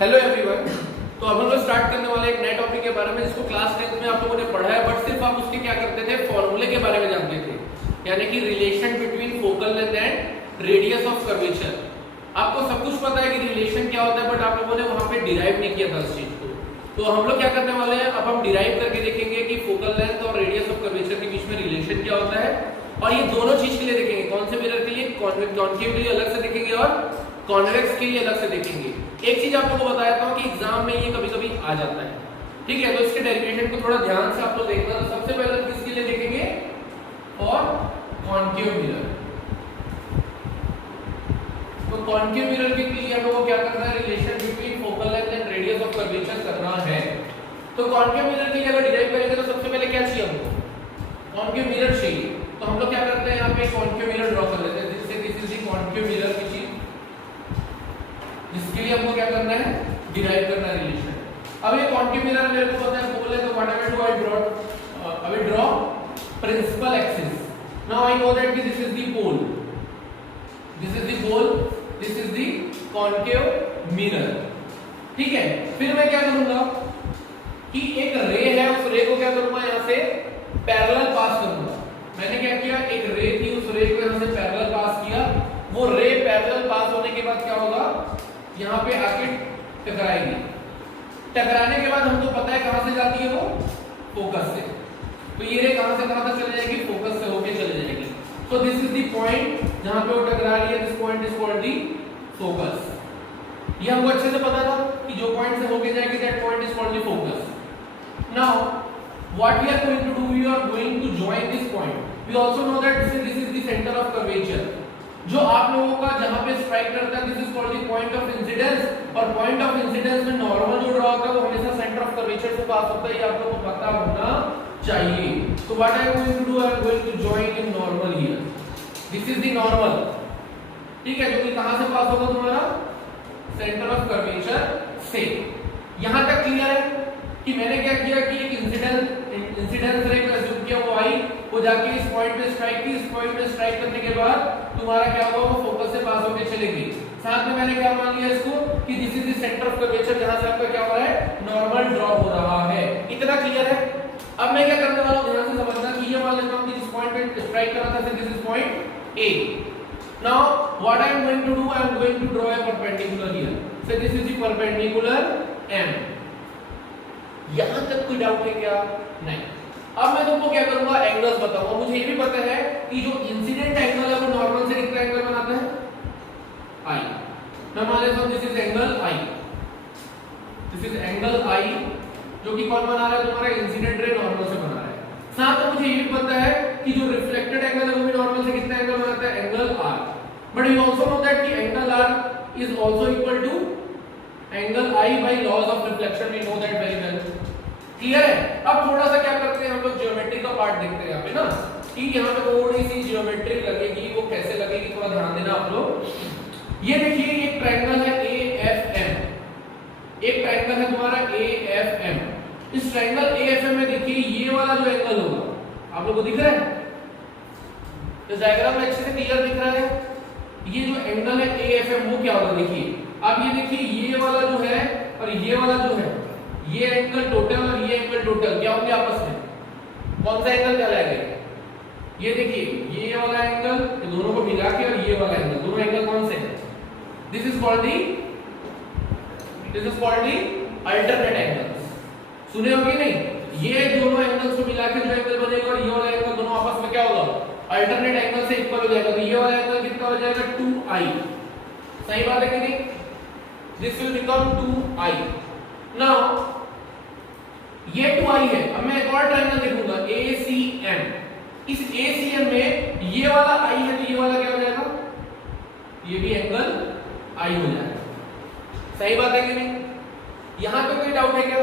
Hello everyone. तो अब हम लोग स्टार्ट करने वाले एक नए टॉपिक के बारे में जिसको क्लास 10 में आप लोगों ने पढ़ा है, बट सिर्फ आप उसके क्या करते थे, फॉर्मूले के बारे में जानते थे, यानी कि relation between focal length and radius of curvature. आपको सब कुछ पता है कि रिलेशन क्या होता है, बट आप लोगों ने वहां पे डिराइव नहीं किया था इस चीज को। तो हम लोग क्या करने वाले हैं, अब हम डिराइव करके देखेंगे कि फोकल लेंथ और रेडियस ऑफ कर्वेचर के बीच में रिलेशन क्या होता है, और ये दोनों चीज के लिए देखेंगे। कौन से मिरर के लिए, कॉन्केव के लिए अलग से देखेंगे और कॉन्वेक्स के लिए अलग से देखेंगे। एक चीज आप लोगों को बताया था कि एग्जाम में ये कभी कभी आ जाता है, ठीक है, तो इसके डेरिवेशन को थोड़ा ध्यान से आप लोग देखना। तो सबसे पहले किसके लिए देखेंगे, और कॉन्केव मिरर। तो कॉन्केव मिरर के लिए हम लोग को क्या करना है, relation between focal length and radius of curvature करना है। तो कॉन्केव मिरर के लिए अगर डिराइव करेंगे तो सबसे पहले क्या चाहिए हमको, कॉन्केव मिरर चाहिए। तो हम लोग क्या करते हैं, यहाँ पे कॉन्केव मिरर ड्रॉ कर लेते हैं, जिससे this is the concave mirror की चीज, जिसके लिए हमको क्या करना है, डिराइव करना है रिलेशन। अब ये कॉन्केव मिरर मेरे को पता है पोल है, तो what I will do, I will draw principal axis. Now I know that this is the pole, this is the pole, this is the concave mirror, ठीक है। फिर मैं क्या करूंगा कि एक रे है, उस रे को क्या करूंगा, यहां से पैरेलल पास करूंगा। मैंने क्या किया, एक रे थी, उस रे को यहां से पैरेलल पास किया। वो रे पैरेलल पास होने के बाद क्या होगा, यहाँ पे आके टकराएगी। टकराने के बाद हमको पता है कहां से जाती है वो, फोकस से। तो ये रे कहां से कहां तक चले जाएगी, फोकस से होके चले जाएगी। सो दिस इज द पॉइंट जहां पे वो टकरा रही है, this point is called the focus. ये हमको अच्छे से पता था कि जो पॉइंट से होके जाएगी that point is called the focus. Now what we are going to do, we are going to join this point. We also know that this is the centre of curvature. जो आप लोगों का जहां पे strike करता है, this is called the point of incidence. और point of incidence में नॉर्मल जो ड्रॉ होता है वो हमेशा सेंटर ऑफ कर्वेचर से पास होता है, ये आप लोगों को पता होना चाहिए। तो what I am going to do, I am going to join in normal here, this is the normal, ठीक है, जो कि कहां से पास होगा तुम्हारा, सेंटर ऑफ कर्वेचर से। यहां तक क्लियर है कि मैंने क्या किया कि एक इंसिडेंस रे को अज्यूम किया, वो आई, वो जाके इस पॉइंट पे स्ट्राइक की। इस पॉइंट पे स्ट्राइक करने के बाद तुम्हारा क्या होगा, वो फोकस से पास होकर चलेगी। साथ में मैंने क्या मान लिया इसको कि this is the centre of curvature, जहां से आपका क्या हो रहा है, नॉर्मल ड्रॉप हो रहा है। इतना क्लियर है। अब मैं क्या करने वाला हूं, ध्यान से समझना कि ये मान लेता हूं कि जिस पॉइंट पे स्ट्राइक करा था, this is point A. Now what I am going to do, I am going to draw a perpendicular here. So this is the perpendicular M. यहां तक कोई डाउट है क्या, नहीं। अब मैं तुमको क्या करूंगा, एंगल्स बताऊंगा। मुझे ये भी पता है कि जो इंसिडेंट एंगल है वो नॉर्मल से कितना एंगल बनाता है, आई। मैं मान लेता हूं this is angle I, this is angle I, जो कि कौन बना रहा है, तुम्हारा इंसिडेंट रे नॉर्मल से बना रहा है। साथ में मुझे ये भी पता है कि जो रिफ्लेक्टेड एंगल है वो भी नॉर्मल से कितना एंगल बनाता है, angle R. But you also know that कि angle R is also equal to angle I by laws of reflection. We know that very well, clear है। अब थोड़ा सा क्या करते हैं हम लोग, ज्योमेट्री का पार्ट देखते हैं यहाँ पे ना, कि यहाँ पे थोड़ी सी ज्योमेट्री लगेगी, वो कैसे लगेगी थोड़ा ध्यान देना आप लोग। ये देखिए एक ट्रायंगल है AFM, एक ट्रायंगल है तुम्हारा AFM। इस ट्रायंगल AFM में देखिए ये वाला जो एंगल होगा, आप लोगों को दिख रहा है, इस डायग्राम में अच्छे से क्लियर दिख रहा है। ये जो एंगल है AFM वो क्या होगा, देखिए। अब ये देखिए ये वाला जो है और ये वाला जो है, ये एंगल टोटल और ये एंगल टोटल क्या होंगे आपस में, कौन सा एंगल कहलाएगा, ये देखिए ये वाला एंगल, ये दोनों को मिला के, और ये वाला एंगल, दोनों एंगल कौन से हैं, this is called the alternate angles. सुने हो कि नहीं, ये दोनों एंगल्स को मिला के जो एंगल बनेगा, और ये वाला एंगल दोनों आपस में क्या होगा, अल्टरनेट एंगल से इक्वल हो जाएगा। तो ये वाला एंगल कितना हो जाएगा, 2i। सही बात है कि नहीं, this will become 2i। Now ये 2i है। अब मैं एक और ट्रायंगल देखूंगा ACM। इस ACM में ये वाला i है, तो ये वाला क्या हो जाएगा, ये भी एंगल i हो जाएगा। सही बात है कि नहीं, यहां पे कोई डाउट है क्या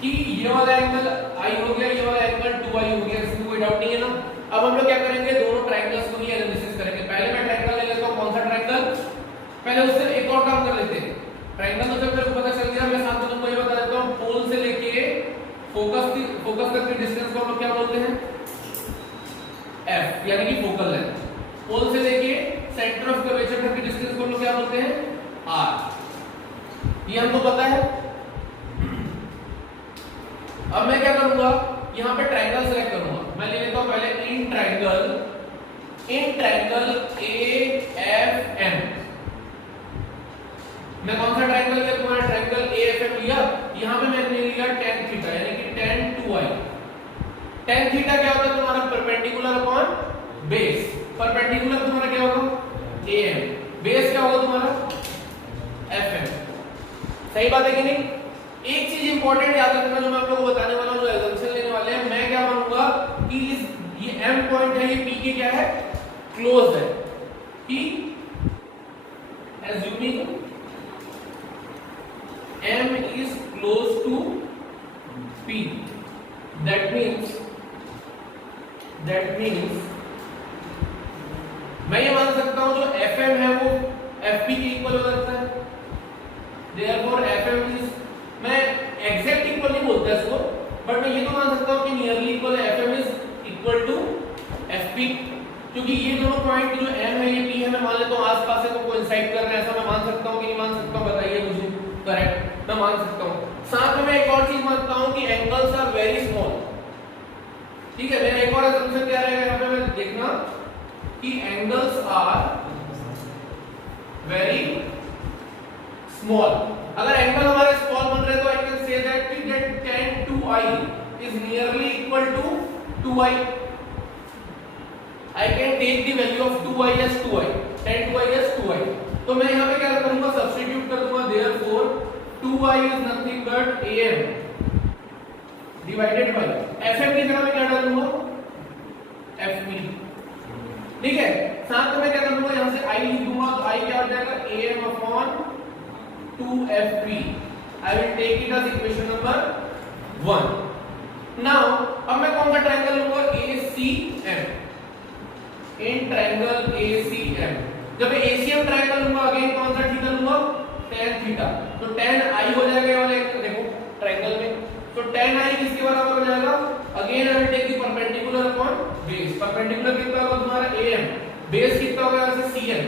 कि ये वाला एंगल i हो गया, ये वाला एंगल 2i हो गया, इसमें कोई डाउट नहीं है ना। अब हम लोग क्या करेंगे, दोनों ट्रायंगल्स को ही एनालिसिस करेंगे। पहले मैं ट्रायंगल ले लेता हूं, कौन सा ट्रायंगल, पहले उससे एक और काम कर लेते हैं। ट्रायंगल तो जब मेरे को पता चल गया, मैं साथ में तुमको ये बता देता हूं, पोल से लेके फोकस तक की डिस्टेंस को हम लोग क्या बोलते हैं, f, यानी कि फोकल लेंथ। पोल से लेके सेंटर ऑफ कर्वेचर तक की डिस्टेंस को हम लोग क्या बोलते हैं, r। ये हमको पता है। अब मैं क्या करूंगा, यहाँ पे ट्रायंगल सेलेक्ट करूंगा। मैं ले लेता हूं पहले इन ट्रायंगल AFM। मैं कौन सा ट्रायंगल लिया, तुम्हारा ट्रायंगल AFM लिया। यहाँ पे मैंने लिया tan थीटा यानी कि tan 2i। tan थीटा क्या होता है तुम्हारा, परपेंडिकुलर अपॉन बेस। परपेंडिकुलर तुम्हारा क्या होगा, AM। बेस क्या होगा तुम्हारा, FM। सही बात है कि नहीं। एक चीज इंपॉर्टेंट याद रखना जो मैं आप लोगों को बताने वाला हूं, जो एग्जांपल लेने वाले हैं, मैं क्या मानूंगा कि ये M पॉइंट है, ये P के क्या है, क्लोज है। P assuming M is close to P, that means मैं ये मान सकता हूं जो FM है वो FP के इक्वल हो सकता है। Therefore FM is, मैं एग्जैक्ट इक्वल नहीं बोलता इसको, बट मैं ये तो मान सकता हूं कि नियरली इक्वल है। FM is equal to FP, क्योंकि ये दोनों पॉइंट जो M है ये P है, मैं मान लेता हूं आसपास से तो कोइंसाइड कर रहे हैं। ऐसा मैं मान सकता हूं कि नहीं मान सकता हूं, बताइए मुझे। करेक्ट, मैं मान सकता हूं। साथ में मैं एक और चीज मानता हूं कि एंगल्स आर वेरी स्मॉल। ठीक है, मेरा एक और असम्पशन क्या रहेगा यहाँ पे, मैं देखना कि एंगल्स आर वेरी स्मॉल। अगर एंगल हमारे स्मॉल बन रहे तो आई कैन से दैट कि tan 2i is nearly equal to 2i. I can take the value of 2i as 2i, tan 2i as 2i. तो मैं यहाँ पे क्या करूंगा, सब्स्टिट्यूट कर दूंगा। therefore 2i is nothing but am divided by fm की जगह मैं क्या डालूंगा, fp। ठीक है, साथ में मैं क्या कर दूंगा, यहाँ से i लिख दूंगा तो i क्या हो जाएगा, am upon 2fp। I will take it as equation number 1. Now अब मैं कौन सा ट्रायंगल लूंगा, ACM। इन ट्रायंगल ACM, जब मैं ACM ट्रायंगल लूंगा अगेन कौन सा थीटा लूंगा, tan थीटा। तो tan i हो जाएगा ये वाले देखो ट्रायंगल में, तो tan i किसके बराबर हो जाएगा, again I will take the perpendicular upon base. Perpendicular कितना होगा तुम्हारा AM, बेस कितना होगा यहाँ से CM,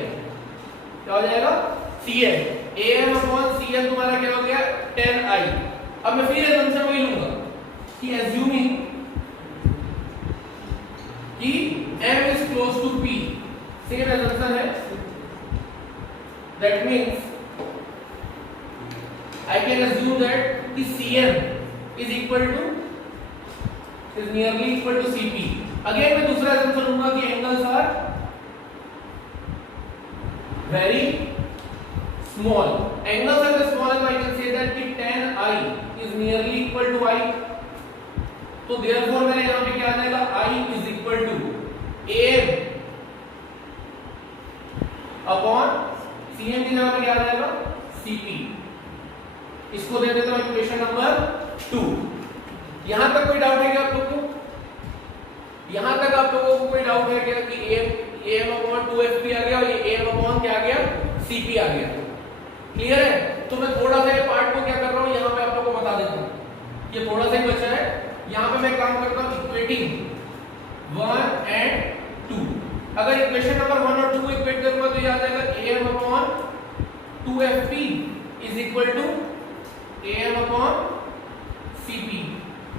क्या हो जाएगा CM। AM अपॉन CM तुम्हारा क्या हो गया, tan i। अब मैं फिर असम्पशन वही लूंगा कि assuming कि M is close to P, same assumption है। That means I can assume that कि CM is nearly equal to CP। Again मैं दूसरा असम्पशन लूंगा कि angles are very small। angles are small, so I can say that कि tan i is nearly equal to I। तो therefore मेरे यहाँ पे क्या आ जाएगा, I is equal to AM upon CM की जगह पे क्या आ जाएगा, CP। इसको दे देता हूँ इक्वेशन नंबर 2। यहाँ तक कोई डाउट है क्या आप लोगों को, यहाँ तक आप लोगों को कोई डाउट है क्या कि AM upon 2FP आ गया और ये AM upon क्या आ गया, CP आ गया। क्लियर है। तो मैं थोड़ा सा ये पार्ट को क्या कर रहा हूँ यहाँ पे आप लोगों को बता देता हूँ, ये थोड़ा सा ही बचा है। यहाँ पे मैं काम करता हूँ इक्वेटिंग 1 and 2। अगर इक्वेशन नंबर 1 और 2 को इक्वेट करूंगा तो ये आ जाएगा AM upon 2FP is equal to AM upon CP।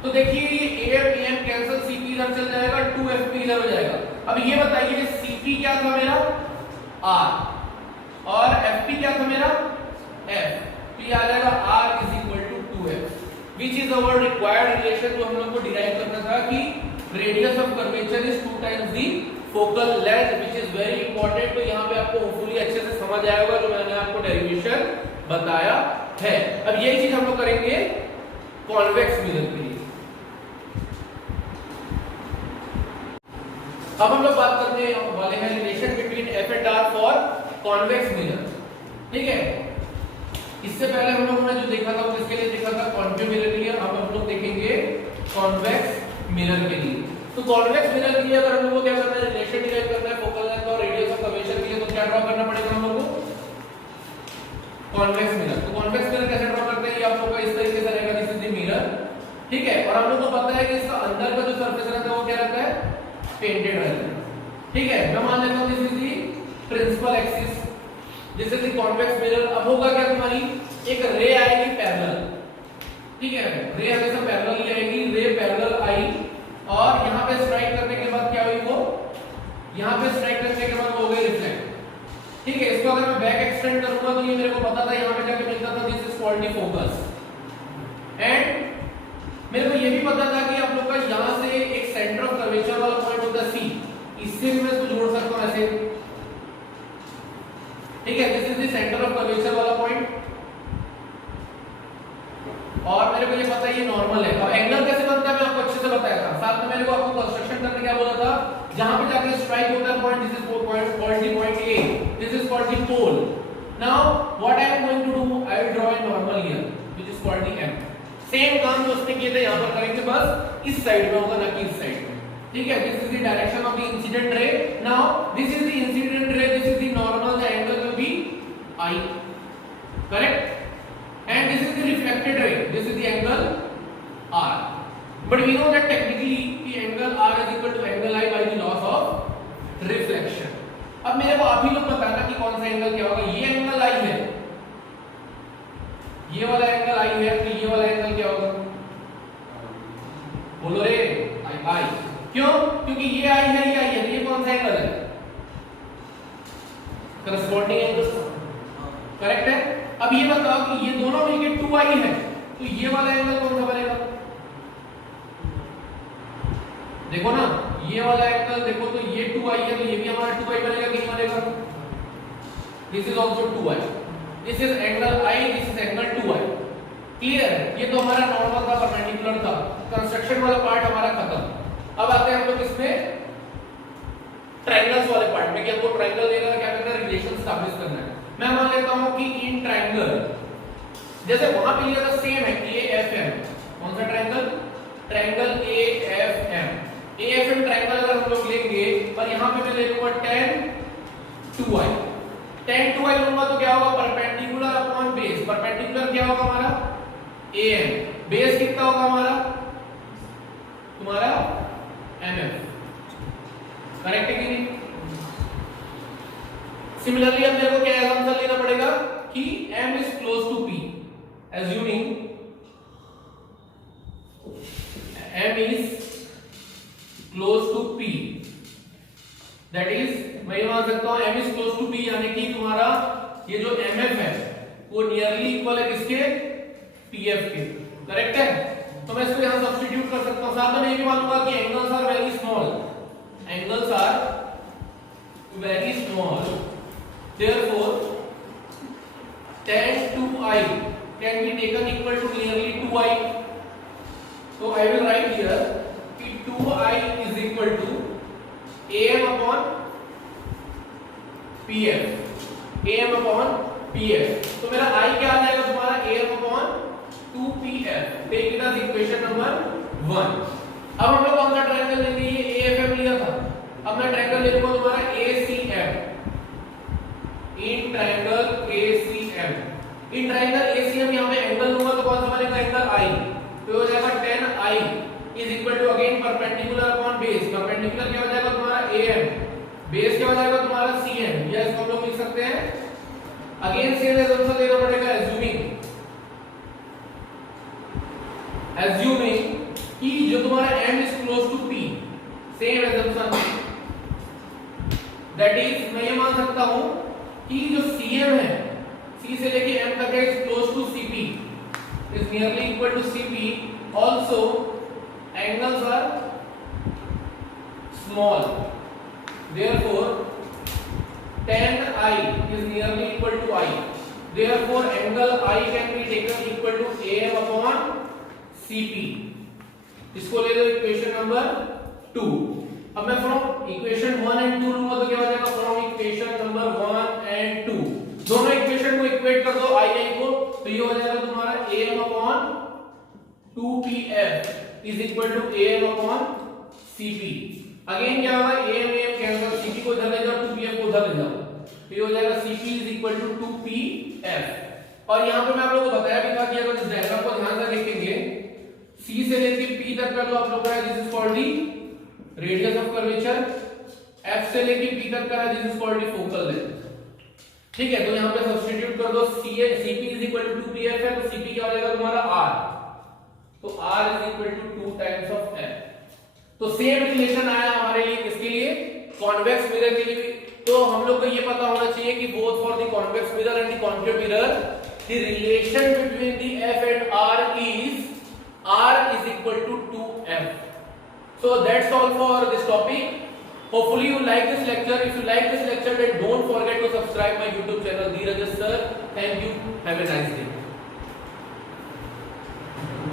तो देखिए ये AM कैंसिल, CP इधर चल जाएगा, 2FP इधर हो जाएगा। अब ये बताइए CP क्या था मेरा, R, और FP क्या था मेरा, F। तो ये आ जाएगा R is equal to 2F, which is our required relation जो हम लोग को डिराइव करना था कि radius of curvature is 2 times the focal length, which is very important। तो यहाँ पे आपको होपफुली अच्छे से समझ आएगा जो मैंने आपको डेरिवेशन बताया है। अब यही चीज हम लोग करेंगे कॉन्वेक्स मिरर के लिए। अब हम लोग बात करने वाले हैं relation between F and R for convex mirror. ठीक है, इससे पहले हम लोगों ने जो देखा था वो किसके लिए देखा था, कॉन्वेक्स मिरर के लिए। अब हम लोग देखेंगे कॉन्वेक्स मिरर के लिए। तो कॉन्वेक्स मिरर के लिए अगर हम लोग को क्या करना है, रिलेशन डिराइव करना है फोकल लेंथ और रेडियस ऑफ कर्वेचर के लिए, तो क्या ड्रॉ करना पड़ेगा हम लोग को, कॉन्वेक्स मिरर। तो कॉन्वेक्स मिरर कैसे ड्रॉ करते हैं, ये आप लोग का इस तरीके से रहेगा, दिस इज द मिरर। ठीक है, और हम लोग को पता है कि इसका अंदर का जो सरफेस रहता है वो क्या रहता है, पेंटेड रहता है। ठीक है, मैं मान लेता हूं this is the principal axis, this is the convex mirror. अब होगा क्या, तुम्हारी एक रे है, रे हमेशा पैरेलल ही आएगी, रे पैरेलल आई और यहाँ पे स्ट्राइक करने के बाद क्या हुई वो, यहाँ पे स्ट्राइक करने के बाद वो हो गई रिफ्लेक्ट। ठीक है, इसको अगर मैं बैक एक्सटेंड करूंगा तो ये मेरे को पता था यहाँ पे जाके मिलता था this is called the focus. And मेरे को ये भी पता था कि आप लोग का यहाँ से एक सेंटर ऑफ कर्वेचर वाला पॉइंट होता है सी, इससे भी मैं इसको जोड़ सकता हूँ ऐसे। ठीक है, this is the centre of curvature वाला पॉइंट और मेरे को ये पता है ये नॉर्मल है। अब एंगल कैसे बनता है मैं आपको अच्छे से बताया था, साथ में मेरे को आपको कंस्ट्रक्शन करने क्या बोला था, जहां पे जाके स्ट्राइक होता है point, this is point called the point A, this is called the pole. Now what I am going to do, I will draw a normal here which is called the M. Same काम जो उसने किए थे यहां पर करेंगे, बस इस साइड में होगा ना कि इस साइड में। ठीक है, this is the direction of the incident ray. Now this is the incident ray, this is the normal, the angle will be I, correct? And this is the reflected ray, this is the angle R, but we know that technically the angle R is equal to angle I by the loss of reflection। अब मेरे को आप ही लोग बताना कि कौन सा angle क्या होगा। ये एंगल I है, ये वाला एंगल I है, तो ये वाला एंगल क्या होगा, बोलो रे, I। क्यों? क्योंकि ये I है, ये I है, तो ये कौन सा एंगल है, करस्पॉन्डिंग एंगल, करेक्ट है। अब ये बताओ कि ये दोनों मिलके 2i है, तो ये वाला एंगल कौन सा बनेगा, देखो ना, ये वाला एंगल देखो, तो ये 2i है, तो ये भी हमारा 2i बनेगा कि नहीं बनेगा, this is also 2i, this is angle i, this is angle 2i। Clear है, ये तो हमारा नॉर्मल था, परपेंडिकुलर था, कंस्ट्रक्शन वाला पार्ट हमारा खत्म। अब आते हैं हम लोग इसमें ट्रायंगल्स वाले पार्ट में, कि हमको ट्रायंगल देगा, क्या करना है, रिलेशन स्टैब्लिश करना है। मैं मान लेता हूं कि इन ट्रायंगल, जैसे वहां पे लिया था सेम है AFM, कौन सा triangle, triangle AFM। AFM triangle अगर हम लोग लेंगे और यहां पे मैं ले लूंगा tan 2i, tan 2i लूंगा तो क्या होगा, परपेंडिकुलर अपॉन बेस, परपेंडिकुलर क्या होगा हमारा AM, बेस कितना होगा हमारा, तुम्हारा MF, करेक्ट है कि नहीं। सिमिलरली अब मेरे को क्या assumption लेना पड़ेगा कि m is close to p, assuming m is close to p, that is मैं ये मान सकता हूं m is close to p, यानी कि तुम्हारा ये जो mf है वो नियरली इक्वल है किसके, pf के, करेक्ट है। तो मैं इसको यहां सब्स्टिट्यूट कर सकता हूं, साथ में ये भी मानूंगा कि angles are very small, angles are very small, therefore tan 2i can be taken equal to nearly 2i, so I will write here कि 2i is equal to am upon pf, am upon pf। तो मेरा i क्या आ जाएगा तुम्हारा, am upon 2pf, take it as equation number 1। अब हम लोग कौन सा ट्रायंगल लेंगे, ये AFM लिया था, अब मैं ट्रायंगल ले लूंगा तुम्हारा ACM, in triangle ACM, in triangle ACM यहां पे एंगल लूंगा तो कौन सा बनेगा, एंगल I, तो हो जाएगा tan I is equal to again perpendicular upon base, perpendicular क्या हो जाएगा तुम्हारा AM, बेस क्या हो जाएगा तुम्हारा CM, या इसको हम लोग लिख सकते हैं अगेन सेम एजम्पशन लेना पड़ेगा, assuming कि जो तुम्हारा m is close to p, same assumption, that is मैं ये मान सकता हूं कि जो CM है, C से लेके M तक है, is close to CP, is nearly equal to CP, also angles are small, therefore tan I is nearly equal to I, therefore angle I can be taken equal to AM upon CP। इसको ले लो equation number 2। अब मैं from equation 1 and 2 लूंगा तो क्या हो जाएगा, from equation number 1 and 2 दोनों इक्वेशन को इक्वेट कर दो i को, तो ये हो जाएगा तुम्हारा am upon 2pf is equal to am upon cp। Again क्या होगा, am कैंसिल, cp को इधर ले जाओ, 2pf को उधर ले जाओ, तो ये हो जाएगा cp is equal to 2pf। और यहाँ पे मैं आप लोगों को बताया भी था कि अगर इस डायग्राम को ध्यान से देखेंगे, c से लेके p तक का जो आप लोग का है, this is called the radius of curvature, f से लेके p तक का है, this is called the focal length. ठीक है, तो यहाँ पे सब्स्टिट्यूट कर दो, cp is equal to 2pf है, तो cp क्या हो जाएगा तुम्हारा r, तो r is equal to 2 times of f। तो सेम रिलेशन आया हमारे लिए किसके लिए, कॉन्वेक्स मिरर के लिए। तो हम लोग को ये पता होना चाहिए कि both for the convex mirror and the concave mirror the relation between the f and r is equal to 2f। so that's all for this topic. Hopefully you like this lecture. If you like this lecture, then don't forget to subscribe my YouTube channel Dheeraj Sir. Thank you. Have a nice day.